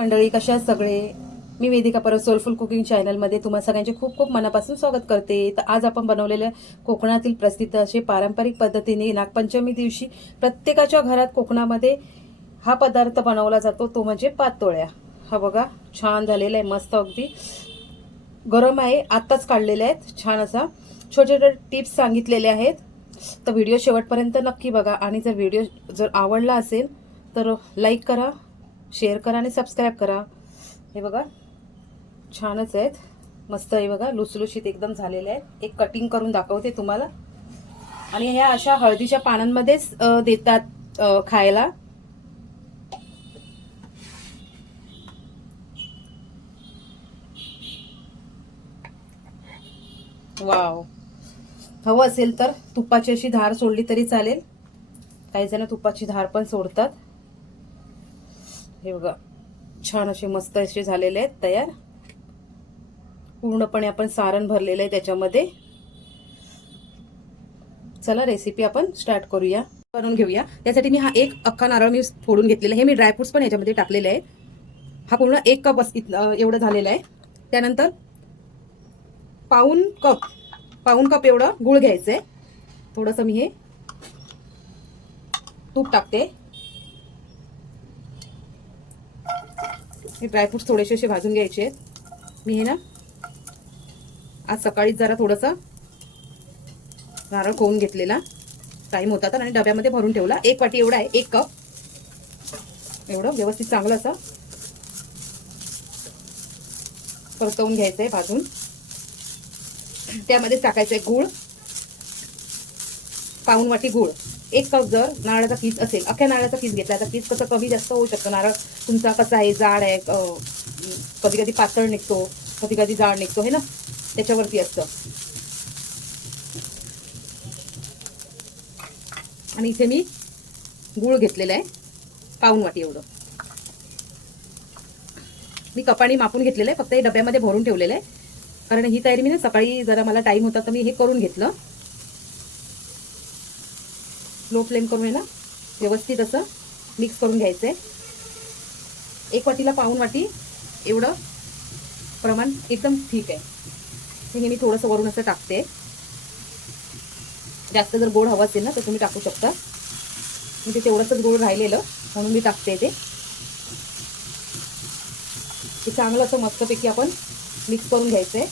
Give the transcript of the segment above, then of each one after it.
मंडळी कशा सगळे? मी वेदिका परत सोलफुल कुकिंग चॅनलमध्ये तुम्हा सगळ्यांचे खूप खूप मनापासून स्वागत करते. तर आज आपण बनवलेल्या कोकणातील प्रसिद्ध असे पारंपरिक पद्धतीने नागपंचमी दिवशी प्रत्येकाच्या घरात कोकणामध्ये हा पदार्थ बनवला जातो तो म्हणजे पातोळ्या. हा बघा छान झालेला आहे मस्त अगदी. गरम आहे आत्ताच काढलेले आहेत छान असा. छोटे छोटे टिप्स सांगितलेले आहेत. तर व्हिडिओ शेवटपर्यंत नक्की बघा. आणि जर व्हिडिओ जर आवडला असेल तर लाईक करा शेअर करा आणि सबस्क्राईब करा. हे बघा छानच आहेत. मस्त आहे बघा लुसलुशीत एकदम झालेले आहेत. एक कटिंग करून दाखवते तुम्हाला. आणि ह्या अशा हळदीच्या पानांमध्येच देतात खायला. वाव. हवं असेल तर तुपाची अशी धार सोडली तरी चालेल. काही जण तुपाची धार पण सोडतात. हे बघा छान असे मस्त असे झालेले आहेत तयार. पूर्णपणे आपण सारण भरलेलं आहे त्याच्यामध्ये. चला रेसिपी आपण स्टार्ट करूया. बनवून घेऊया. त्यासाठी मी हा एक अख्खा नारळ मी फोडून घेतलेला आहे. हे मी ड्रायफ्रुट्स पण याच्यामध्ये टाकलेले आहेत. हा पूर्ण एक कप अस- एवढं झालेलं आहे. त्यानंतर पाऊन कप पाऊन कप एवढं गुळ आहे थोडंसं मी हे तूप टाकते. हे ड्रायफ्रूट्स थोडेसे असे भाजून घ्यायचे आहेत. मी हे ना आज सकाळीच जरा थोडंसं नारळ खोवून घेतलेला. टाईम होता तर आणि डब्यामध्ये भरून ठेवला. एक वाटी एवढा आहे. एक कप. एवढं व्यवस्थित चांगलं असं परतवून घ्यायचं आहे भाजून. त्यामध्ये टाकायचं आहे गूळ. पाऊन वाटी गूळ. एक कप जर नारळाचा किस असेल अख्ख्या नारळाचा किस घेतला तर किस कसं कमी जास्त होऊ शकतं? नारळ तुमचा कसा आहे? जाड आहे कधी कधी पातळ निघतो कधी कधी जाड निघतो हे ना? त्याच्यावरती असतं. आणि इथे मी गूळ घेतलेला आहे पाऊन वाटी एवढं. मी कपाणी मापून घेतलेलं आहे फक्त हे डब्यामध्ये भरून ठेवलेलं आहे. कारण ही तयारी मी ना सकाळी जरा मला टाईम होता तर मी हे करून घेतलं. लो फ्लेम करून आहे ना व्यवस्थित असं मिक्स करून घ्यायचं आहे एक वाटीला पाऊन वाटी एवढं प्रमाण एकदम ठीक आहे. हे मी थोडंसं वरून असं टाकते. जास्त जर गोड हवं असेल ना तर तुम्ही टाकू शकता. मी ते तेवढंच गोड राहिलेलं म्हणून मी टाकते ते. ते चांगलं असं मस्तपैकी आपण मिक्स करून घ्यायचं आहे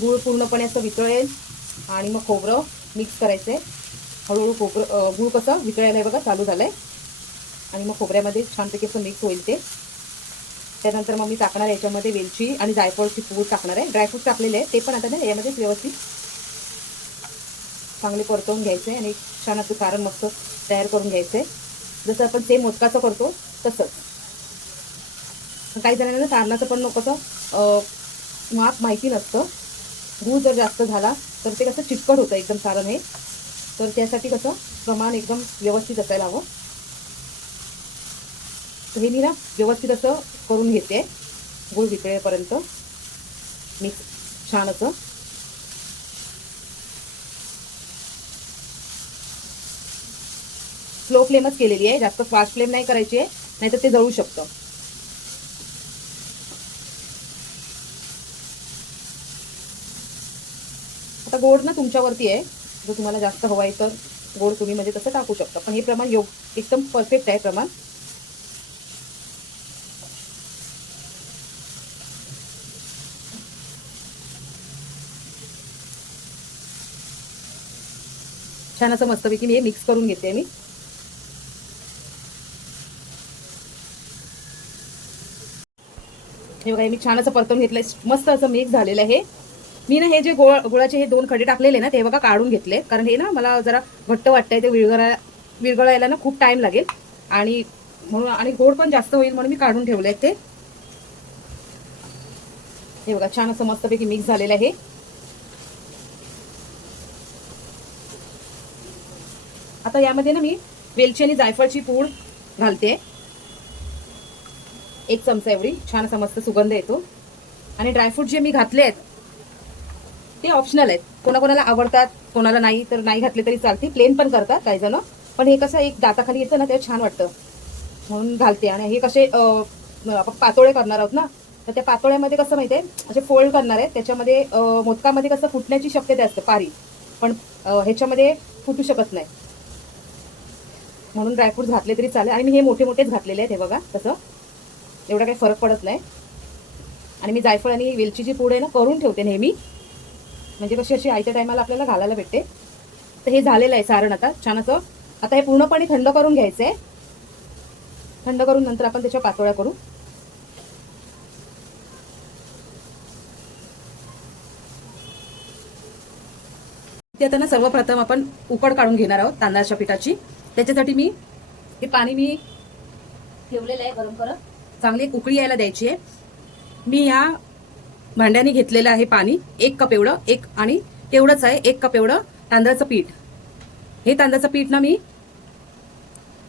गूळ पूर्णपणे असं वितळेल आणि मग खोबरं मिक्स करायचं आहे हळूहळू खोबरं गूळ कसं वितळायला आहे बघा चालू झालं आहे आणि मग खोबऱ्यामध्ये छानपैकी असं मिक्स होईल ते. त्यानंतर मग मी टाकणार आहे याच्यामध्ये वेलची आणि जायफळची पूड टाकणार आहे. ड्रायफ्रूट टाकलेले आहे ते पण आता ना यामध्येच व्यवस्थित चांगले परतवून घ्यायचे आणि छान असं सारण मस्त तयार करून घ्यायचे जसं आपण ते मोदकाचं करतो तसंच. काही जणांना सारणाचं पण कसं माप माहिती नसतं. गूळ जर जास्त झाला तर ते कसं चिटकट होतं एकदम सारण हे. तर त्यासाठी कसं प्रमाण एकदम व्यवस्थित असायला हवं. तर हे मी ना व्यवस्थित असं करून घेते गूळ विकळेपर्यंत मिक्स छान असं. स्लो फ्लेमच केलेली आहे जास्त फास्ट फ्लेम नाही करायची आहे नाहीतर ते जळू शकतं. गोड ना तुमच्यावरती आहे. जर तुम्हाला जास्त हवं आहे तर गोड तुम्ही म्हणजे तसं टाकू शकता. पण हे प्रमाण योग एकदम परफेक्ट आहे प्रमाण. छान असं मस्तपैकी मी हे मिक्स करून घेते मी. हे बघा मी छान असं परतवून घेतलंय. मस्त असं मिक्स झालेलं आहे. मी ना हे जे गोळ गुळाचे हे दोन खडे टाकलेले ना ते बघा काढून घेतले. कारण हे ना मला जरा घट्ट वाटतंय ते विरगळा विरगळायला ना खूप टाइम लागेल. आणि म्हणून आणि गोड पण जास्त होईल म्हणून मी काढून ठेवले ते. हे बघा छान असं मस्तपैकी मिक्स झालेलं आहे. आता यामध्ये ना मी वेलची आणि जायफळची पूड घालते. एक चमचा एवढी. छान असा मस्त सुगंध येतो. आणि ड्रायफ्रूट जे मी घातले आहेत ते ऑप्शनल आहेत. कोणाकोणाला आवडतात कोणाला नाही तर नाही घातले तरी चालते प्लेन पण करतात काही जण. पण हे कसं एक दाताखाली येतं ना ते छान वाटतं. म्हणून घालते. आणि हे कसे आपण पातोळे करणार आहोत ना तर त्या पातोळ्यामध्ये कसं माहिती आहे? असे फोल्ड करणार आहे त्याच्यामध्ये मोदकामध्ये कसं फुटण्याची शक्यता असते पारी. पण ह्याच्यामध्ये फुटू शकत नाही. म्हणून ड्रायफ्रूट घातले तरी चालेल. आणि मी हे मोठे मोठेच घातलेले आहेत हे बघा तसं. एवढा काही फरक पडत नाही. आणि मी जायफळ आणि वेलचीची पूड आहे ना करून ठेवते नेहमी. म्हणजे कशी अशी आयच्या टायमाला आपल्याला घालायला भेटते. तर हे झालेलं आहे सारण आता छान असं. आता हे पूर्णपणे थंड करून घ्यायचं आहे थंड करून नंतर आपण त्याच्या पातोळ्या करू. ते आता ना सर्वप्रथम आपण उकड काढून घेणार आहोत तांदळाच्या पिठाची. त्याच्यासाठी मी हे पाणी मी ठेवलेलं आहे गरम करत चांगली एक उकळी यायला द्यायची आहे. मी ह्या भांड्याने घेतलेलं आहे पाणी एक कप एवढं एक आणि तेवढंच आहे एक कप एवढं तांदळाचं पीठ. हे तांदळाचं पीठ ना मी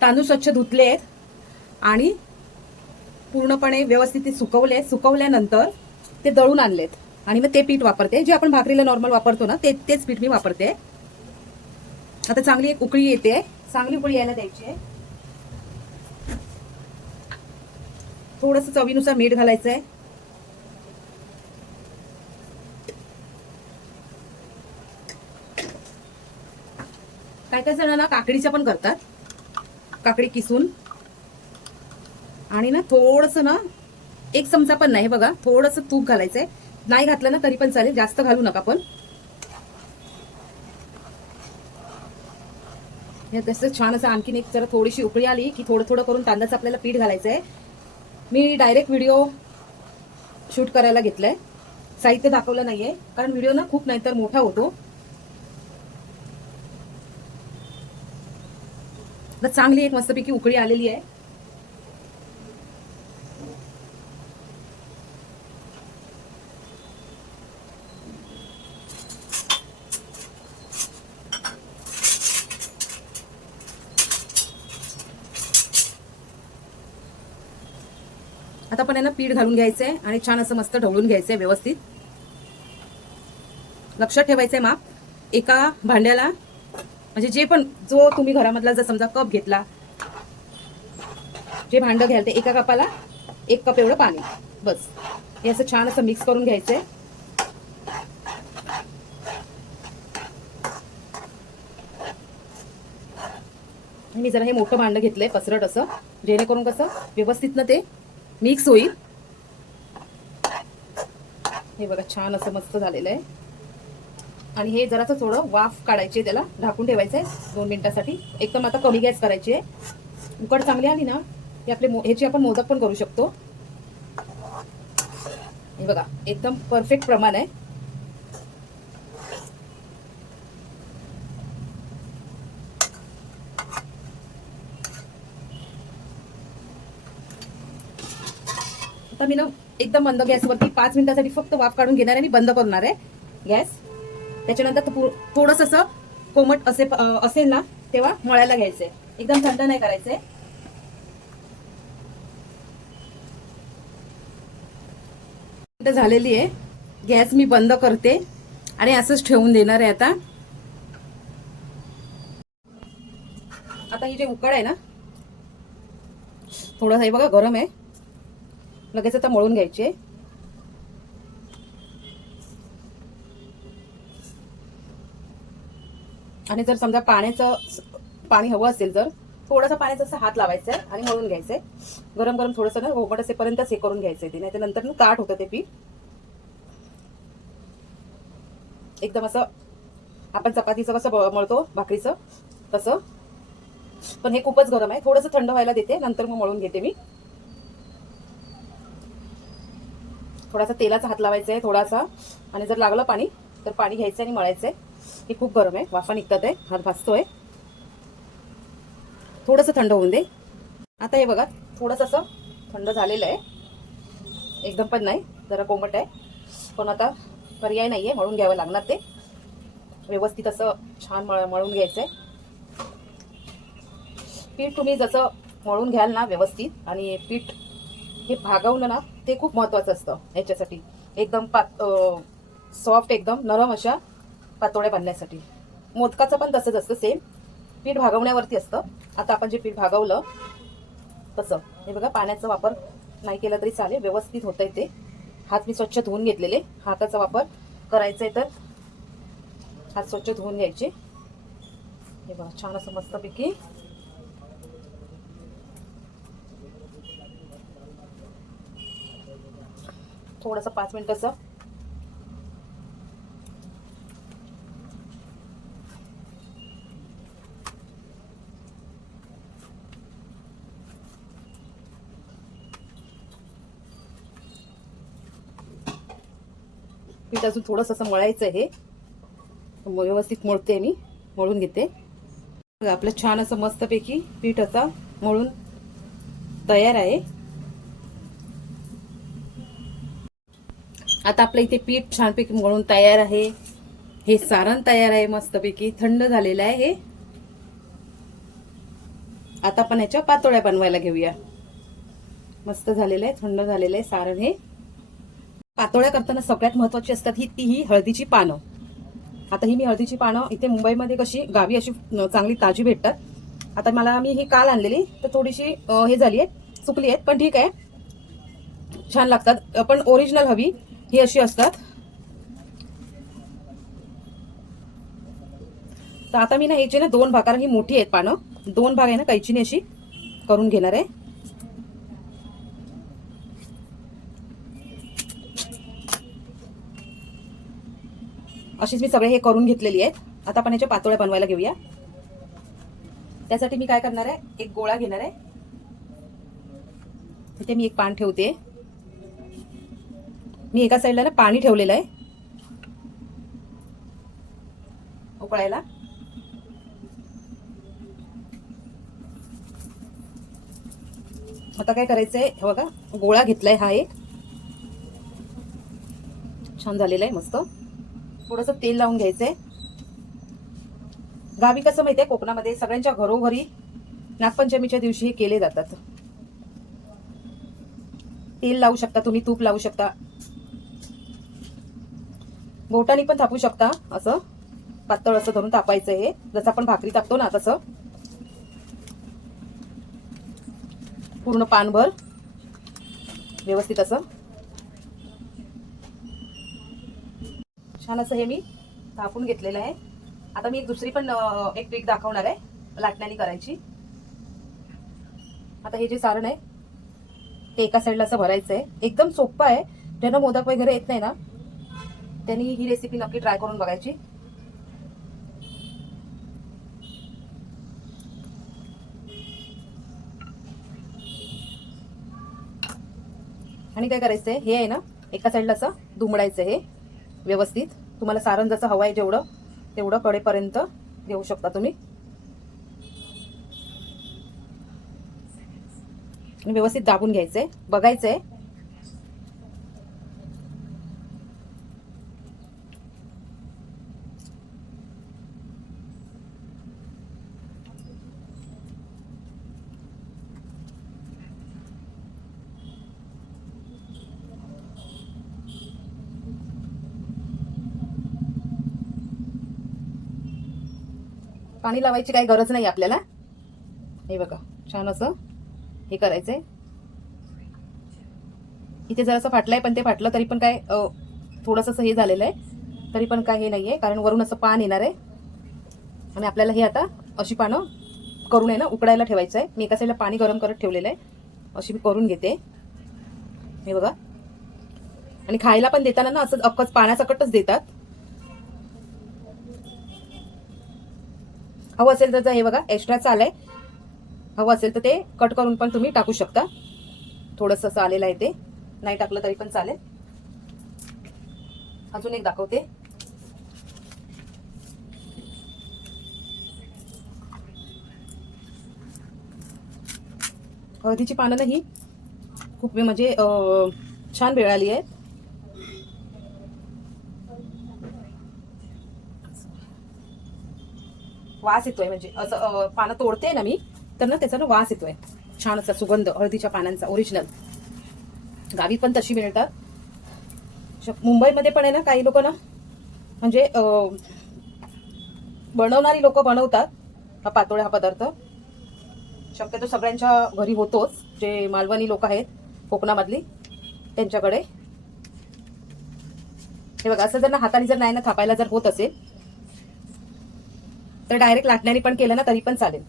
तांदूळ स्वच्छ धुतले आहेत आणि पूर्णपणे व्यवस्थित ते सुकवले आहेत. सुकवल्यानंतर ते दळून आणलेत. आणि मग ते पीठ वापरते. जे आपण भाकरीला नॉर्मल वापरतो ना ते तेच पीठ मी वापरते. आता चांगली एक उकळी येते. चांगली उकळी यायला द्यायची आहे. थोडस चवीनुसार मीठ घालायचं आहे काय काय जणांना काकडीच्या पण करतात. काकडी किसून. आणि ना थोडस ना एक चमचा पण नाही बघा थोडस तूप घालायचंय. नाही घातलं ना तरी पण चालेल जास्त घालू नका पण. तसं छान असं आणखीन एक जरा थोडीशी उकळी आली की थोडं थोडं करून तांदळाचं आपल्याला पीठ घालायचंय. मी डायरेक्ट व्हिडिओ शूट करायला घेतलाय. साहित्य दाखवलं नाहीये कारण व्हिडिओ ना खूप नाहीतर मोठा होतो. तर चांगली एक मस्तपैकी उकळी आलेली आहे. आता पण यांना पीठ घालून घ्यायचंय आणि छान असं मस्त ढवळून घ्यायचंय व्यवस्थित. लक्षात ठेवायचंय माप. एका भांड्याला म्हणजे जे पण जो तुम्ही घरामधला जर समजा कप घेतला जे भांडं घ्याल ते एका कपाला एक कप एवढं पाणी. बस. हे असं छान असं मिक्स करून घ्यायचंय. मी जरा हे मोठं भांडं घेतलंय पसरट असं. जेणेकरून कसं व्यवस्थित ना ते मिक्स होईल. हे बघा छान असं मस्त झालेलं आहे. आणि हे जरासं थोडं वाफ काढायची त्याला. ढाकून ठेवायचं आहे दोन मिनिटासाठी. एकदम आता कमी गॅस करायची आहे. उकड चांगली आली ना की आपले मो- ह्याची आपण मोदक पण करू शकतो. हे बघा एकदम परफेक्ट प्रमाण आहे. आता मी ना एकदम मंद गॅसवरती पाच मिनिटासाठी फक्त वाफ काढून घेणार आहे. मी बंद करणार आहे गॅस. त्याच्यानंतर थोडस थोडंसं असं कोमट असे असेल ना तेव्हा मळायला घ्यायचंय एकदम थंड नाही करायचंय झालेली आहे. गॅस मी बंद करते आणि असंच ठेवून देणार आहे आता. आता ही जे उकड आहे ना थोडासा हे बघा गरम आहे. लगेच आता मळून घ्यायची आहे. आणि जर समजा पाण्याचं पाणी हवं असेल तर थोडासा पाण्याचा असं हात लावायचा आहे आणि मळून घ्यायचंय. गरम गरम थोडंसं ना घोमट असेपर्यंतच हे करून घ्यायचंय ते नाही तर नंतर ना होतं ते पीठ. एकदम असं आपण चपातीचं कसं ब- मळतो भाकरीचं तसं. पण हे खूपच गरम आहे. थोडंसं थंड व्हायला देते नंतर मग मळून घेते मी. थोडासा तेलाचा हात लावायचा आहे थोडासा. आणि जर लागलं पाणी तर पाणी घ्यायचं आणि मळायचं आहे हे खूप गरम आहे. वाफा निघतात आहे. हात भाजतोय. थोडंसं थंड होऊन दे. आता हे बघा थोडंसं असं थंड झालेलं आहे. एकदम पण नाही जरा कोमट आहे. पण आता पर्याय नाही आहे मळून घ्यावं लागणार ते. व्यवस्थित असं छान मळ मळून घ्यायचं आहे पीठ तुम्ही जसं मळून घ्याल ना व्यवस्थित आणि पीठ हे भागवलं ना ते खूप महत्वाचं असतं याच्यासाठी एकदम पात सॉफ्ट एकदम नरम अशा पातोळ्या बांधण्यासाठी मोदकाचं पण तसंच असतं सेम पीठ भागवण्यावरती असतं. आता आपण जे पीठ भागवलं तसं. हे बघा पाण्याचा वापर नाही केला तरी चालेल व्यवस्थित होतंय ते. हात मी स्वच्छ धुवून घेतलेले. हाताचा वापर करायचा आहे तर हात स्वच्छ धुवून घ्यायचे. हे बघा छान असं मस्तपैकी. थोडंसं पाच मिनिट पीठ अजून थोडंसं असं मळायचं आहे. व्यवस्थित मळते मी मळून घेते. आपलं छान असं मस्तपैकी पीठ असा मळून तयार आहे. आता आपलं इथे पीठ छानपैकी मळून तयार आहे. हे सारण तयार आहे मस्तपैकी थंड झालेलं आहे हे. आता आपण याच्या पातोळ्या बनवायला घेऊया. मस्त झालेलं आहे थंड झालेलं आहे सारण हे. पातोळ्या करताना सगळ्यात महत्वाची असतात ही ती ही हळदीची पानं. आता ही मी हळदीची पानं इथे मुंबईमध्ये कशी गावी अशी चांगली ताजी भेटतात. आता मला मी ही काल आणलेली तर थोडीशी हे झाली आहे सुकली आहेत पण ठीक आहे. छान लागतात. पण ओरिजिनल हवी ही अशी असतात. तर आता मी ना ह्याची ना दोन भाग ही मोठी आहेत पानं. दोन भाग आहे ना कैचीने अशी करून घेणार आहे. अशीच मी सगळे हे करून घेतलेली आहेत. आता आपण याच्या पातोळ्या बनवायला घेऊया. त्यासाठी मी काय करणार आहे? एक गोळा घेणार आहे. इथे मी एक पान ठेवते. मी एका साईडला ना पाणी ठेवलेलं आहे. उकळायला. आता काय करायचंय? हे बघा गोळा घेतलाय हा एक. छान झालेला आहे मस्त. थोडंसं तेल लावून घ्यायचंय. गावी कसं माहितीये कोकणामध्ये सगळ्यांच्या घरोघरी नागपंचमीच्या दिवशी हे केले जातात. तेल लावू शकता तुम्ही तूप लावू शकता. बोटाने पण थापू शकता असं पातळ असं धरून तापायचं हे. जसं आपण भाकरी तापतो ना तसं. पूर्ण पानभर व्यवस्थित असं. छान असं हे मी तापून घेतलेलं आहे. आता मी एक दुसरी पण एक ट्रिक दाखवणार आहे लाटण्याने करायची. आता हे जे सारण आहे ते एका साईडला असं भरायचं आहे एकदम सोपं आहे. ज्यांना मोदक वगैरे येत नाही ना त्यांनी ही रेसिपी नक्की ट्राय करून बघायची. आणि काय करायचंय हे आहे ना एका साईडला असं दुमडायचं हे व्यवस्थित. तुम्हाला सारण जसं हवं आहे जेवढं तेवढं कडेपर्यंत घेऊ शकता तुम्ही. व्यवस्थित दाबून घ्यायचंय. बघायचंय. पाणी लावायची काही गरज नाही आपल्याला. हे बघा छान असं हे करायचंय. इथे जरासं फाटलंय पण ते फाटलं तरी पण काय थोडंसं हे झालेलं आहे. तरी पण काय हे नाही आहे कारण वरून असं पान येणार आहे. आणि आपल्याला हे आता अशी पानं करून आहे ना उकडायला ठेवायचं आहे मी एका साईडला पाणी गरम करत ठेवलेलं आहे. अशी मी करून घेते. हे बघा. आणि खायला पण देताना ना असं अक्कच पाण्यासकटच देतात. हवं असेल तर हे बघा एक्स्ट्रा आलंय हवं असेल तर ते कट करून पण तुम्ही टाकू शकता. थोडंसं असं आलेलं आहे ते. नाही टाकलं तरी पण चालेल. अजून एक दाखवते. हळदीची पानं ही खूप म्हणजे छान वेळाली आहेत वास येतोय म्हणजे असं पानं तोडते ना मी तर ना त्याचा ना वास येतोय. छान असा सुगंध हळदीच्या पानांचा ओरिजिनल गावी पण तशी मिळतात. श- मुंबईमध्ये पण आहे ना काही लोक ना म्हणजे बनवणारी लोक बनवतात हा पातोळ्या हा पदार्थ. शक्यतो सगळ्यांच्या घरी होतोच जे मालवणी लोक आहेत कोकणामधली त्यांच्याकडे. हे बघा असं जर ना हाताने जर नाही ना थापायला जर होत असेल तर डायरेक्ट लाटण्याने पण केलं ना तरी पण चालेल.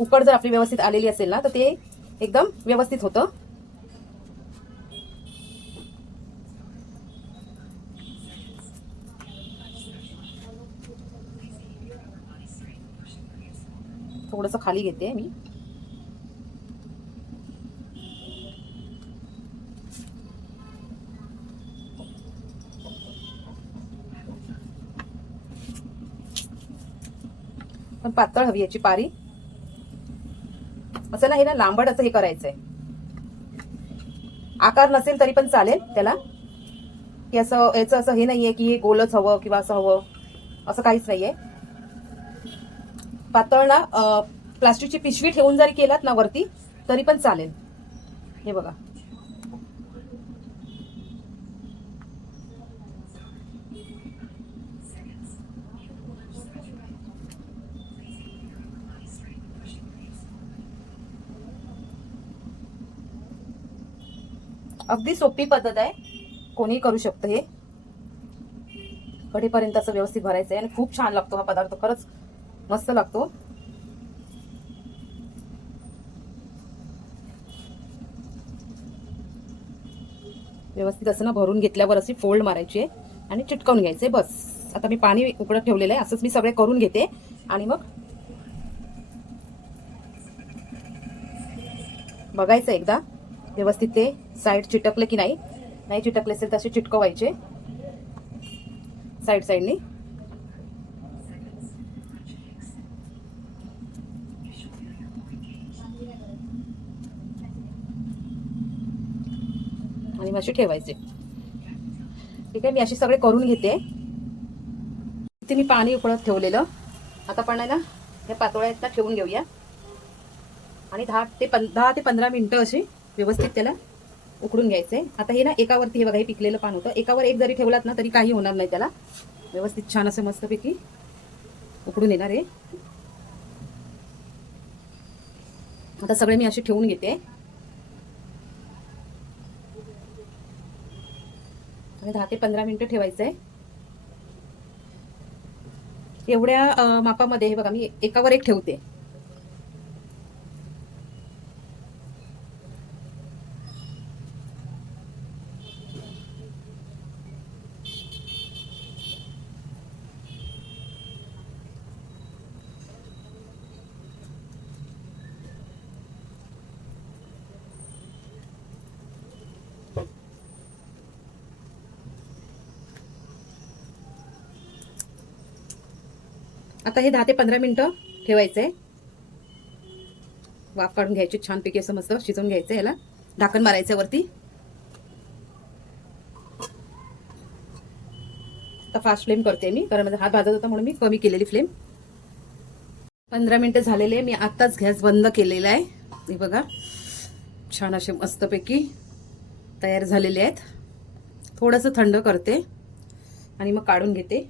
उकड जर आपली व्यवस्थित आलेली असेल ना तर ते एकदम व्यवस्थित होतं. थोडस खाली घेते मी. पातळ हवी याची पारी. असं नाही ना लांबड असं हे करायचंय. आकार नसेल तरी पण चालेल त्याला. की असं याचं असं हे नाहीये की हे गोलच हवं किंवा असं हवं. असं काहीच नाहीये. पातळ ना प्लास्टिकची पिशवी ठेवून जरी केलात ना वरती तरी पण चालेल. हे बघा. अगदी सोपी पद्धत आहे. कोणी करू शकतं हे. कढीपर्यंत असं व्यवस्थित भरायचं आहे आणि खूप छान लागतो हा पदार्थ. खरंच मस्त लागतो. व्यवस्थित असं ना भरून घेतल्यावर अशी फोल्ड मारायची आहे आणि चिटकवून घ्यायचे बस. आता मी पाणी उकडत ठेवलेलं आहे. असंच मी सगळे करून घेते. आणि मग बघायचं एकदा. व्यवस्थित ते साईड चिटकले की नाही? नाही चिटकले असेल तर असे चिटकवायचे. साईड साईडनी. आणि मग असे ठेवायचे. ठीक आहे मी असे सगळे करून घेते. इथे मी पाणी उकळत ठेवलेलं. आता पण आहे ना या पातोळ्या ठेवून घेऊया. आणि दहा ते पं दहा ते पंधरा मिनटं अशी व्यवस्थित त्याला उकडून घ्यायचंय आता हे ना एकावरती हे बघा हे पिकलेलं पान होतं. एकावर एक जरी ठेवलात ना तरी काही होणार नाही त्याला. व्यवस्थित छान असं मस्तपैकी उकडून येणार आहे. आता सगळे मी असे ठेवून घेते. आणि दहा ते पंधरा मिनिटं ठेवायचं आहे एवढ्या मापामध्ये हे बघा मी एकावर एक ठेवते. आता हे दहा ते पंधरा मिनटं ठेवायचं. आहे वाफ काढून घ्यायची छानपैकी असं मस्त शिजवून घ्यायचं याला ढाकण मारायचं वरती. आता फास्ट फ्लेम करते मी कारण माझा हात भाजत होता म्हणून मी कमी केलेली फ्लेम पंधरा मिनटं झालेले मी आत्ताच गॅस बंद केलेला आहे. हे बघा छान असे मस्तपैकी तयार झालेले आहेत. थोडंसं थंड करते आणि मग काढून घेते.